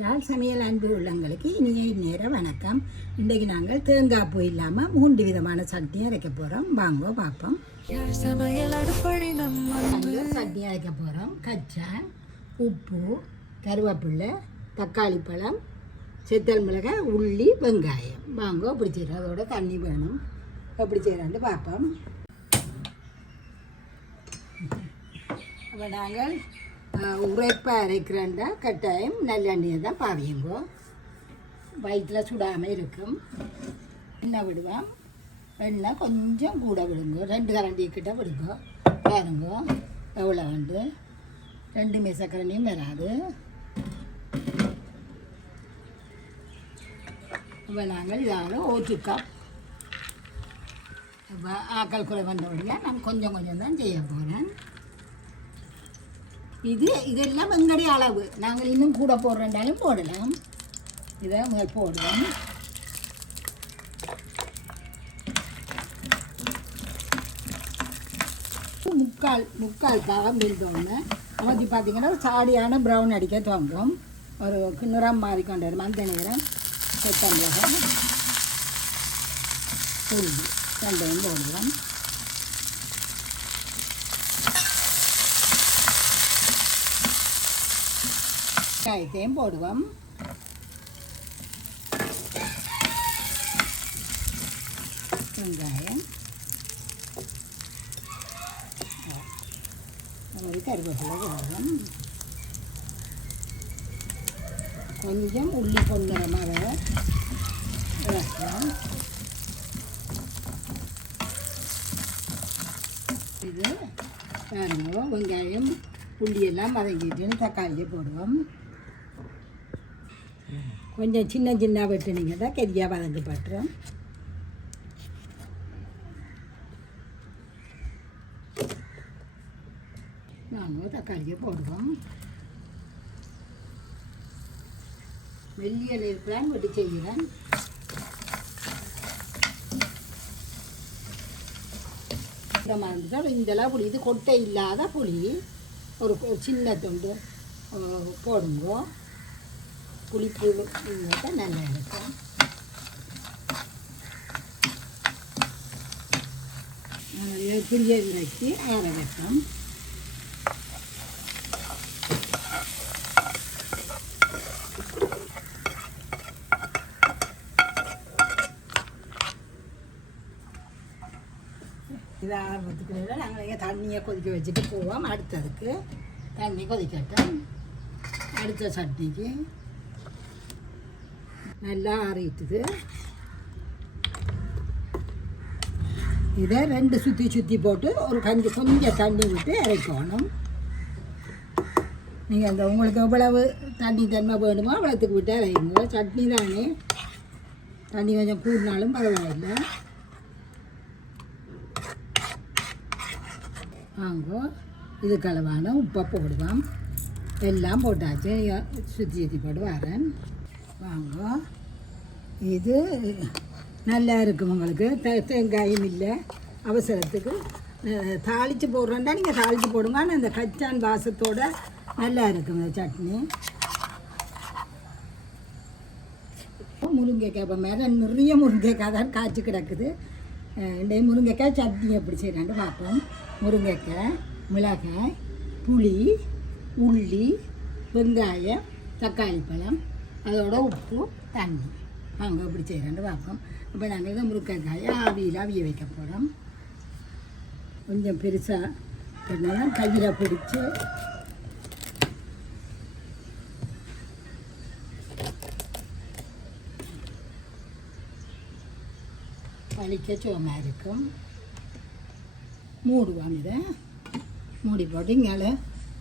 யாழ் சமையல் அன்பு உள்ளங்களுக்கு இனிய நேர வணக்கம். இன்றைக்கு நாங்கள் தேங்காய் பூ இல்லாமல் 3 விதமான சட்னி அரைக்க போகிறோம். வாங்க பார்ப்போம். சட்னி அரைக்க போகிறோம். கச்சான், உப்பு, கருவேப்பிலை, தக்காளி பழம், செத்தல் மிளகாய், உள்ளி, வெங்காயம். வாங்க எப்படி செய்கிறோம். அதோட தண்ணி வேணும். எப்படி செய்கிறான்னு பார்ப்போம். அப்போ நாங்கள் உரைப்பாக அரைக்கிறேன்டா கட்டாயம் நல்லெண்ணெயை தான் பாவியுங்கோ. வயிற்றில் சுடாமல் இருக்கும். எண்ணெய் விடுவோம். எண்ணெய் கொஞ்சம் கூட விடுங்கோ. 2 கரண்டி கிட்ட விடுங்கோ. பாருங்கோ எவ்வளோ வந்து 2 மேசக்கரண்டியும் வராது. இப்போ நாங்கள் இதால் ஓட்டுக்கப் இப்போ ஆக்கள் குறை வந்தபடியா நான் கொஞ்சம் தான் செய்ய போகிறேன். இதெல்லாம் எங்களுடைய அளவு. நாங்கள் இன்னும் கூட போடுறேன்டாலும் போடலாம். இதை முதல் போடுவோம். முக்கால் பாகம் இருந்தோன்னு அமைச்சி பார்த்தீங்கன்னா சாடியான ப்ரௌன் அடிக்க தோன்றும். ஒரு நிறம் மாறிக்கொண்டு வரும். அந்த நேரம் செத்தமிளகம், புளி 2 போடுவோம். வெங்காயத்தையும் போடுவோம். வெங்காயம் ஒரு கருவேப்பிலை போடுவோம். கொஞ்சம் உள்ளி பொன்னிறமாக வதக்கலாம். இது பாருங்க, வெங்காயம் உள்ளியெல்லாம் வதங்கிட்டு தக்காளியை போடுவோம். கொஞ்சம் சின்ன வெட்டினீங்க தான் கெரியாக வதங்கப்பட்டுரும். நாங்கள் தக்காளியை போடுவோம். வெள்ளிய நெருப்புலாம் வெட்டி செய்கிறேன். இந்த மாதிரி இந்தளவு புளி, இது கொட்டை இல்லாத புளி ஒரு சின்ன துண்டு போடுங்க. புளிப்பு நல்லா இருக்கும். புளியை விரைச்சி ஆற வைப்போம். இது ஆரம்பத்துக்குள்ள நாங்கள் இங்கே தண்ணியை கொதிக்க வச்சுட்டு போவோம். அடுத்ததுக்கு தண்ணி கொதிக்கட்டும். அடுத்த சட்னிக்கு நல்லா ஆறிட்டுது. இதை 2 சுற்றி போட்டு ஒரு கொஞ்சம் தண்ணி விட்டு இறக்கணும். நீங்கள் அந்த உங்களுக்கு எவ்வளவு தண்ணி தன்மை வேணுமோ அவ்வளோத்துக்கு விட்டு இறக்குங்க. சட்னி தானே, தண்ணி கொஞ்சம் கூடினாலும் பரவாயில்லை. வாங்க இதுக்கு அளவான உப்பை போடுவோம். எல்லாம் போட்டாச்சு. சுற்றி போட்டு வரேன். வாங்க, இது நல்லா இருக்கும். உங்களுக்கு தேங்காயும் இல்லை. அவசரத்துக்கு தாளித்து போடுறோன்னா நீங்கள் தாளித்து போடுங்க. ஆனால் அந்த கச்சான் வாசத்தோடு நல்லா இருக்கும் இந்த சட்னி. முருங்கைக்காய் இப்போ மேலே நிறைய முருங்கைக்காய் தான் காய்ச்சி கிடக்குது. இந்த முருங்கைக்காய் சட்னி எப்படி செய்யலான்னு பார்ப்போம். முருங்கைக்காய், மிளகாய், புளி, உள்ளி, வெங்காயம், தக்காளி பழம், அதோட உப்பு, தண்ணி. வாங்க எப்படி செய்கிறான்னு பார்ப்போம். இப்போ நாங்கள் இதை முருங்கைக்காயை ஆவியில் அவிய வைக்க போகிறோம். கொஞ்சம் பெருசாக பண்ணால் கையில் பிடிச்சி பழிக்க சோமாக இருக்கும். மூடுவோம். இதை மூடி போட்டு இங்கே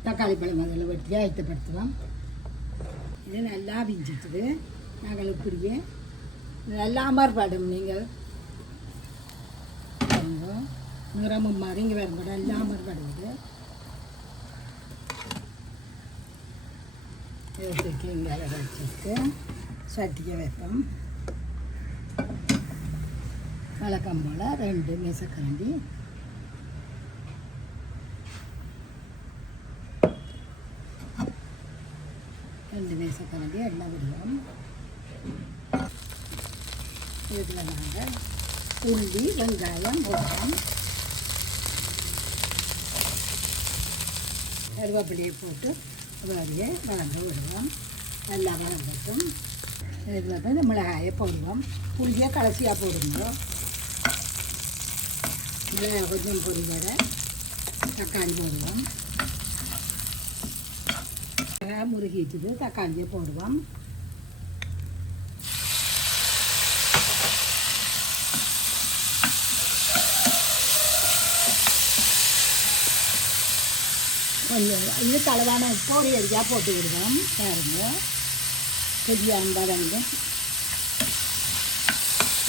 தக்காளி பழம் அதில் வெட்டி ஆயத்தப்படுத்துவோம். இது நல்லா விஞ்சிட்டுது. நாங்கள் இப்படியே நல்லா அமர்படும். நீங்கள் நிறமும் மாதிரி இங்கே வரும்போது நல்லா அமர்படுவது. இதுக்கு இங்கே வச்சுட்டு சட்டியை வைப்போம். வழக்கம் போல் 2 மேசக்கரண்டி 2 மேசக்கரண்டி எண்ணெய் விடுவோம். இதில் நாங்கள் உள்ளி வெங்காயம் போடுவோம். கருவேப்பிலையை போட்டு அப்படியே வளர்ந்து விடுவோம். நல்லா வளர்ந்துட்டும் இதில் வந்து இந்த மிளகாயை போடுவோம். புளியை கடைசியாக போடுங்க. மிளகாய் கொஞ்சம் பொரிவர தக்காளி போடுவோம். மிளகாய் முருகிட்டுது தக்காளியை போடுவோம். கொஞ்சம் இது தளவான உப்பு ஒரு எரியாக போட்டு விடுவோம். பாருங்க கொஞ்சம் அன்பதங்க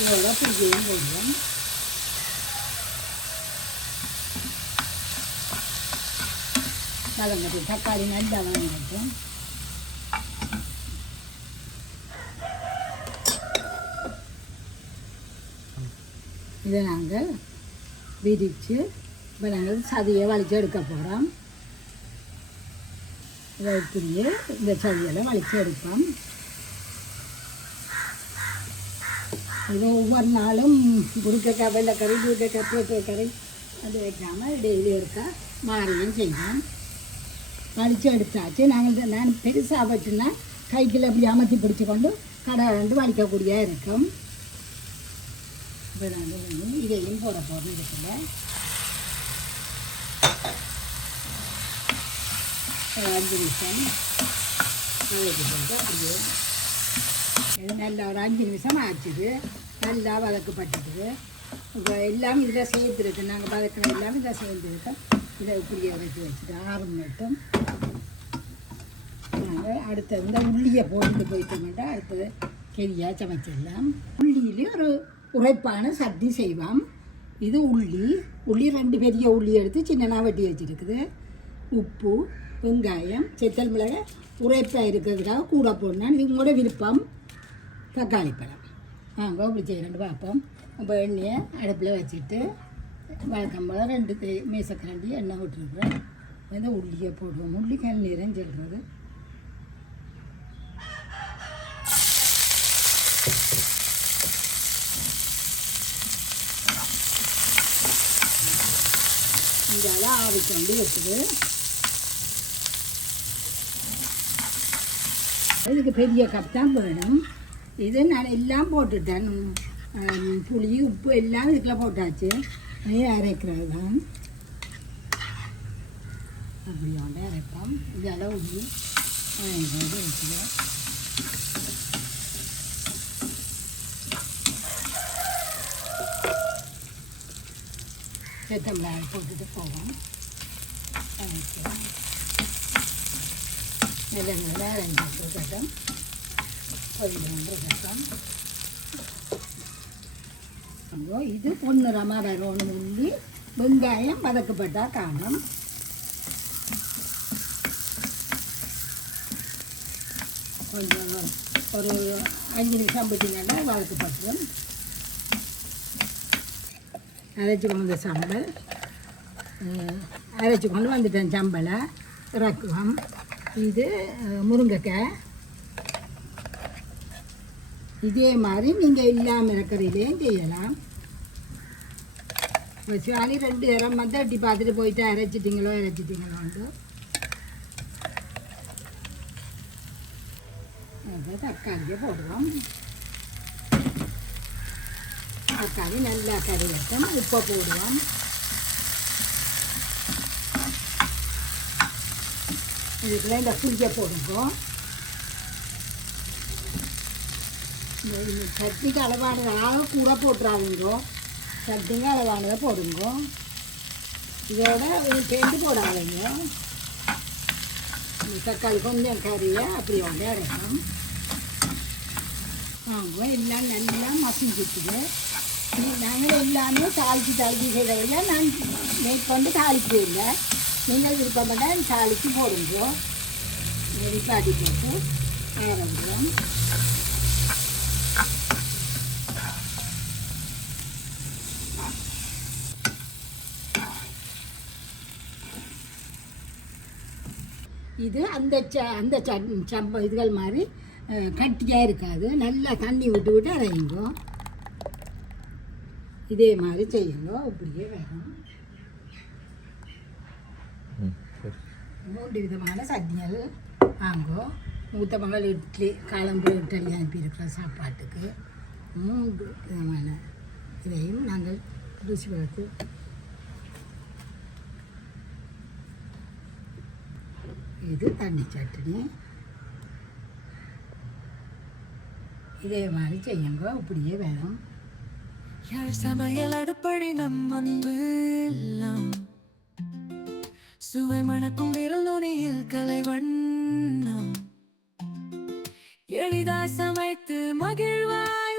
இதோட புளியையும் போடுவோம். வதங்கட்டு தக்காளி நல்லா வதங்கட்டும். இதை நாங்கள் விரித்து இப்போ நாங்கள் சதையை வலித்து எடுக்க போகிறோம். இதை இப்படியே இந்த சதையெல்லாம் வலித்து எடுப்போம். இது ஒவ்வொரு நாளும் குறுக்கக்காய் வெள்ளைக்கறி குறுக்கக்காய் பேப்பக்கறி அது வைக்காமல் டெய்லி எடுக்க மாறியும் செய்வோம். வலித்து எடுத்தாச்சு. நான் பெருசாக வச்சுன்னா கைக்கில் அப்படி அமர்த்தி பிடிச்சி கொண்டு கடை ரெண்டு வலிக்கக்கூடிய இருக்கும். இப்போ நாங்கள் இதையும் போட போகிறோம். இதுக்குள்ள 5 நிமிஷம் வதக்கி போட்டு அப்படியே இது நல்லா ஒரு 5 நிமிஷம் ஆச்சுது. நல்லா வதக்கப்பட்டுது. இப்போ எல்லாம் இதில் சேர்த்துருக்கு. நாங்கள் வதக்கிற எல்லாம் இதில் சேர்ந்துருக்கோம். இதை இப்படியே வச்சுட்டு 6 நிமிஷம் நாங்கள் அடுத்தது இந்த உள்ளியை போட்டு போயிட்டோம்னா அடுத்தது கெரியாக சமைச்சிடலாம். உள்ளியிலே ஒரு உரைப்பான சட்னி செய்வோம். இது உள்ளி 2 பெரிய உள்ளி எடுத்து சின்னனாக வெட்டி வச்சுருக்குது. உப்பு வெங்காயம் செத்தல் மிளகாய் உரைப்பாக இருக்கிறதுக்காக கூட போடணும். இது உங்களோட விருப்பம். தக்காளி பழம் வாங்க இப்படி செய்யணுன்னு பார்ப்போம். இப்போ எண்ணெயை அடுப்பில் வச்சுட்டு வழக்கம் போல் 2 மேசக்கரண்டி எண்ணெய் விட்டுருக்குறேன். இந்த உள்ளியை போடுவோம். உள்ளி கண்ணீரன்னு சொல்கிறது. இதெல்லாம் ஆவிக்கொண்டு இருக்குது. இதுக்கு பெரிய கப் தான் வேணும். இது நான் எல்லாம் போட்டுட்டேன். புளி உப்பு எல்லாம் இதுக்குள்ள போட்டாச்சு. அரைக்கிறது தான் அப்படி வந்து அரைப்போம். இதெல்லாம் உள்ளி வைக்கிறேன். செத்தமிளகாய் போட்டுட்டு போவோம். நிலங்களை 2 கட்டம் 11 கட்டம். இது பொன்னிறமாக வரணும். உள்ளி வெங்காயம் வதக்கப்பட்டால் காணும். கொஞ்சம் ஒரு 5 நிமிஷம் பற்றிங்கன்னா வதக்கப்பட்டுரும். அரைச்சி கொண்டு சம்பல் அரைச்சி கொண்டு வந்துட்டேன். சம்பலை இறக்குவோம். இது முருங்கைக்காய். இதே மாதிரி நீங்கள் இல்லாமல் இறக்குறதுலேயும் செய்யலாம். வச்சுவாலி 2 தரம் வந்து அட்டி பார்த்துட்டு போயிட்டு அரைச்சிட்டிங்களோண்டு. அதை தக்காளியை போடுவோம். தக்காளி நல்லா கறிவட்டும். உப்பை போடுவோம். இதுக்குள்ள இந்த புளியை போடுங்க. இந்த சட்னிக்கு அளவானதாக கூட போட்டுறாதுங்க. சட்னிக்கு அளவானதை போடுங்க. இதோட சேர்ந்து போடாதீங்க. தக்காளி கொஞ்சம் கறியை அப்படி வந்து அரைக்கும். வாங்க எல்லாம் நல்லா மசிஞ்சிட்டுது. நாங்கள் எல்லாமே தாளித்து செய்கிறதில்ல. நான் மேற்கொண்டு தாளிப்பு இல்லை. நீங்கள் விருப்பப்பட்டால் தாளித்து போடுங்க. நெருக்காட்டி போட்டு ஆரம்பிக்கிறோம். இது அந்த அந்த இதுகள் மாதிரி கட்டியாக இருக்காது. நல்லா தண்ணி விட்டு விட்டு அரையுங்க. இதே மாதிரி செய்யுங்க. இப்படியே வேணும். 3 விதமான சட்னிகள் வாங்கோ. மூத்த மகள் இட்லி காலம்பு இட்லி அனுப்பியிருக்கிற சாப்பாட்டுக்கு 3 விதமான இதையும் நாங்கள் ருசி பார்த்து இது தண்ணி சட்னி. இதே மாதிரி செய்யுங்க. இப்படியே வேணும். சமையல் அடுப்படி நம் அன்பு சுவை மணக்கும் விரல் நுனியில் கலை வண்ணம் எளிதாய் சமைத்து மகிழ்வாய்